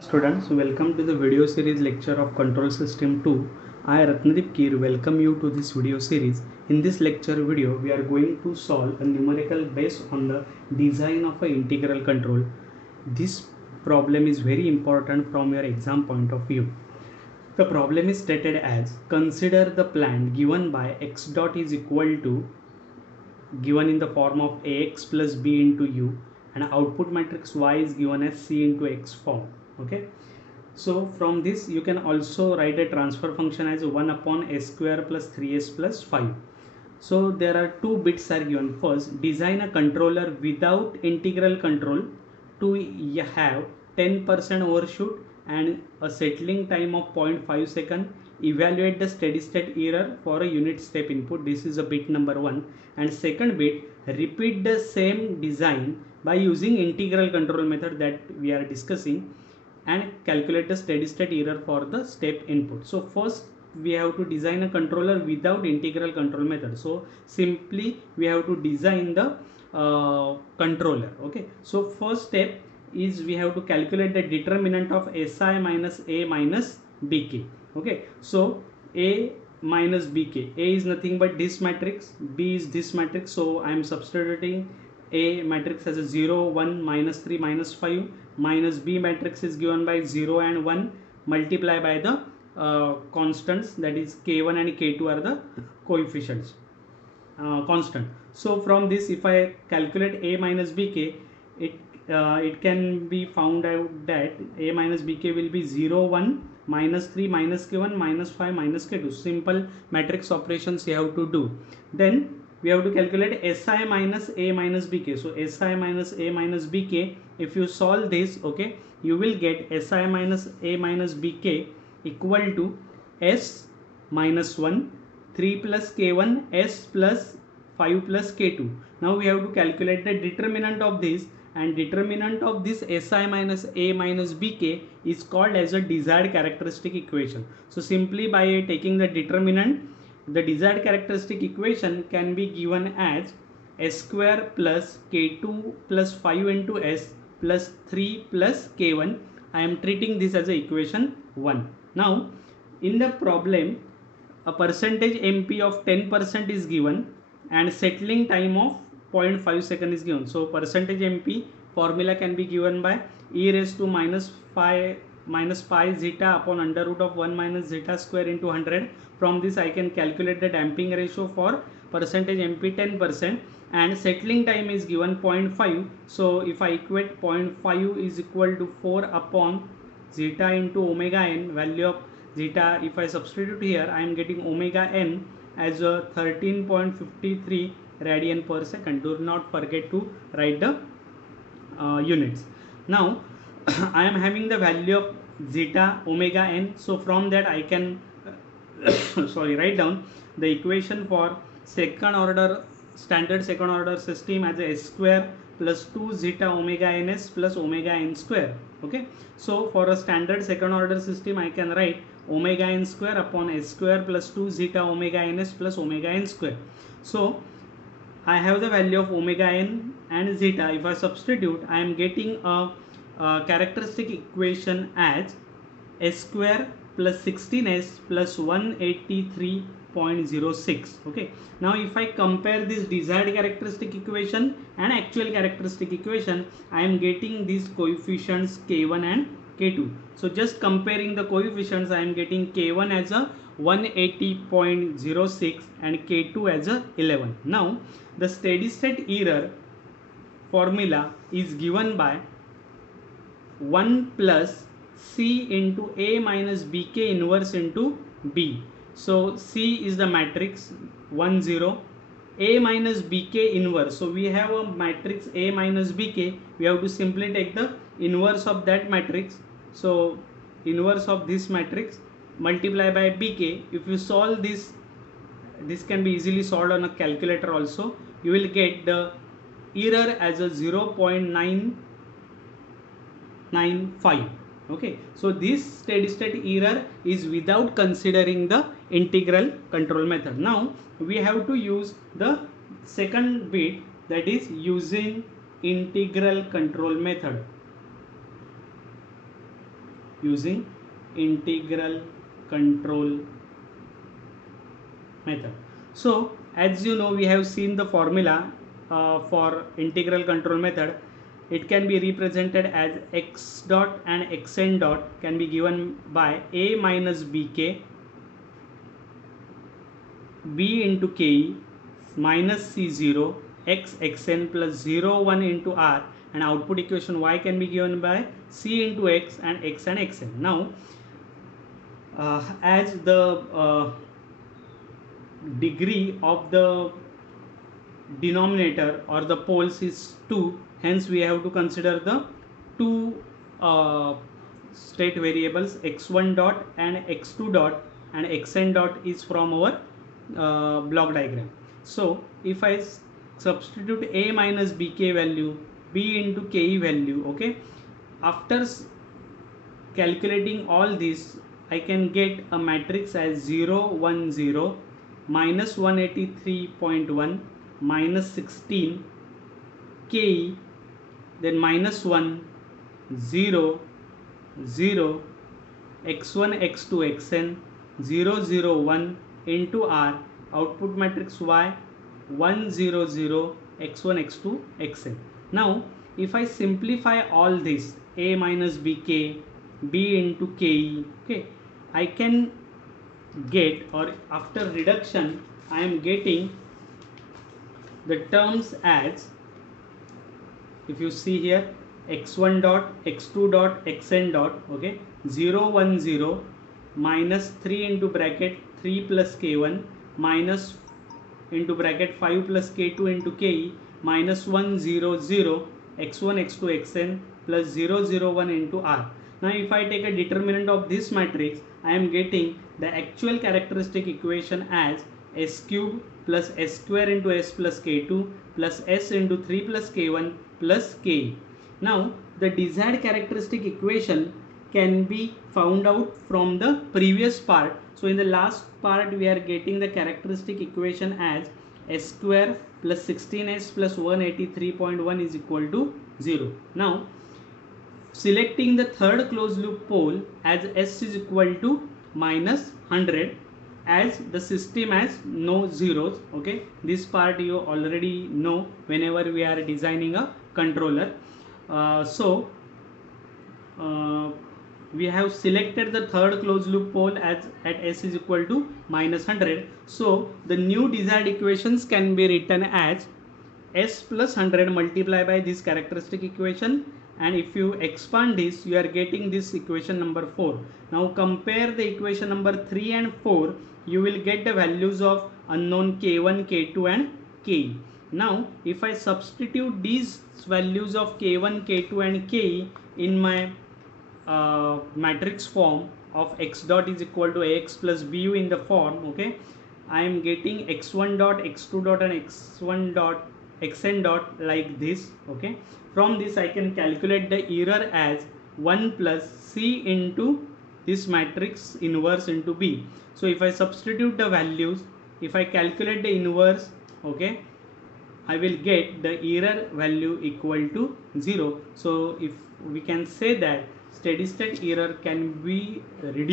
Students, welcome to the video series lecture of Control System 2. I Ratnadeep Kir welcome you to this video series. In this lecture video, we are going to solve a numerical based on the design of an integral control. This problem is very important from your exam point of view. The problem is stated as consider the plan given by x dot is equal to given in the form of ax plus b into u and output matrix y is given as c into x form. Okay, so from this you can also write a transfer function as 1 upon s square plus 3s plus 5. So there are two bits are given. First, design a controller without integral control to have 10% overshoot and a settling time of 0.5 second. Evaluate the steady state error for a unit step input. This is a bit number 1. And second bit, repeat the same design by using integral control method that we are discussing and calculate the steady state error for the step input. So first we have to design a controller without integral control method. So simply we have to design the controller. Okay, so first step is we have to calculate the determinant of si minus a minus bk. Okay, so a minus bk, a is nothing but this matrix, b is this matrix, so I am substituting a matrix as a 0 1 minus 3 minus 5 minus b matrix is given by 0 and 1 multiply by the constants, that is k1 and k2 are the coefficients constant. So from this if I calculate a minus bk, it can be found out that a minus bk will be 0 1 minus 3 minus k1 minus 5 minus k2. Simple matrix operations you have to do. Then we have to calculate si minus a minus bk. So si minus a minus bk, if you solve this, okay, you will get si minus a minus bk equal to s minus 1 3 plus k1 s plus 5 plus k2. Now we have to calculate the determinant of this, and determinant of this si minus a minus bk is called as a desired characteristic equation. So simply by taking the determinant, the desired characteristic equation can be given as s square plus k2 plus 5 into s plus 3 plus k1. I am treating this as a equation 1. Now in the problem, a percentage mp of 10% is given and settling time of 0.5 second is given. So percentage mp formula can be given by e raised to minus pi zeta upon under root of 1 minus zeta square into 100. From this I can calculate the damping ratio for percentage mp 10% and settling time is given 0.5. So if I equate 0.5 is equal to 4 upon zeta into omega n, value of zeta if I substitute here, I am getting omega n as a 13.53 radian per second. Do not forget to write the units. Now I am having the value of zeta omega n, so from that I can write down the equation for second order standard second order system as a s square plus 2 zeta omega ns plus omega n square. Okay, so for a standard second order system I can write omega n square upon s square plus 2 zeta omega ns plus omega n square. So I have the value of omega n and zeta. If I substitute, I am getting a characteristic equation as s square plus 16s plus 183.06. okay, now if I compare this desired characteristic equation and actual characteristic equation, I am getting these coefficients k1 and k2. So just comparing the coefficients, I am getting k1 as a 180.06 and k2 as a 11. Now the steady state error formula is given by 1 plus c into a minus bk inverse into b. So c is the matrix 1 0, a minus bk inverse. So we have a matrix a minus bk, we have to simply take the inverse of that matrix. So inverse of this matrix multiply by bk. If you solve this, this can be easily solved on a calculator also. You will get the error as a 0.995. okay, so this steady state error is without considering the integral control method. Now we have to use the second bit, that is using integral control method. using integral control method. So as you know, we have seen the formula for integral control method. It can be represented as x dot and xn dot can be given by a minus bk b into ke minus c0 x xn plus 0 1 into r, and output equation y can be given by c into x and x and xn. Now as the degree of the denominator or the poles is 2, hence we have to consider the two state variables x1 dot and x2 dot, and xn dot is from our block diagram. So if I substitute a minus bk value, b into ke value, okay, after calculating all this, I can get a matrix as 0 1 0 minus 183.1 minus 16 ke, then minus 1 0 0 x1 x2 xn 0 0 1 into r, output matrix y 1 0 0 x1 x2 xn. Now if I simplify all this, a minus bk b into ke, okay, I can get, or after reduction I am getting the terms as, if you see here, x1 dot x2 dot xn dot, okay, 0 1 0 minus 3 into bracket 3 plus k1 minus into bracket 5 plus k2 into ke minus 1 0 0 x1 x2 xn plus 0 0 1 into r. Now if I take a determinant of this matrix, I am getting the actual characteristic equation as s cube plus s square into s plus k2 plus s into 3 plus k1 plus k. Now the desired characteristic equation can be found out from the previous part. So in the last part we are getting the characteristic equation as s square plus 16s plus 183.1 is equal to 0. Now selecting the third closed loop pole as s is equal to minus 100, as the system has no zeros, okay, this part you already know whenever we are designing a controller. We have selected the third closed loop pole as at s is equal to minus 100. So the new desired equations can be written as s plus 100 multiplied by this characteristic equation, and if you expand this, you are getting this equation number 4. Now compare the equation number 3 and 4, you will get the values of unknown k1 k2 and ke. Now if I substitute these values of k1 k2 and ke in my matrix form of x dot is equal to ax plus bu in the form, okay, I am getting x1 dot x2 dot and x1 dot xn dot like this, okay. From this I can calculate the error as 1 plus c into this matrix inverse into b. So if I substitute the values, if I calculate the inverse, okay, I will get the error value equal to 0. So if we can say that steady state error can be reduced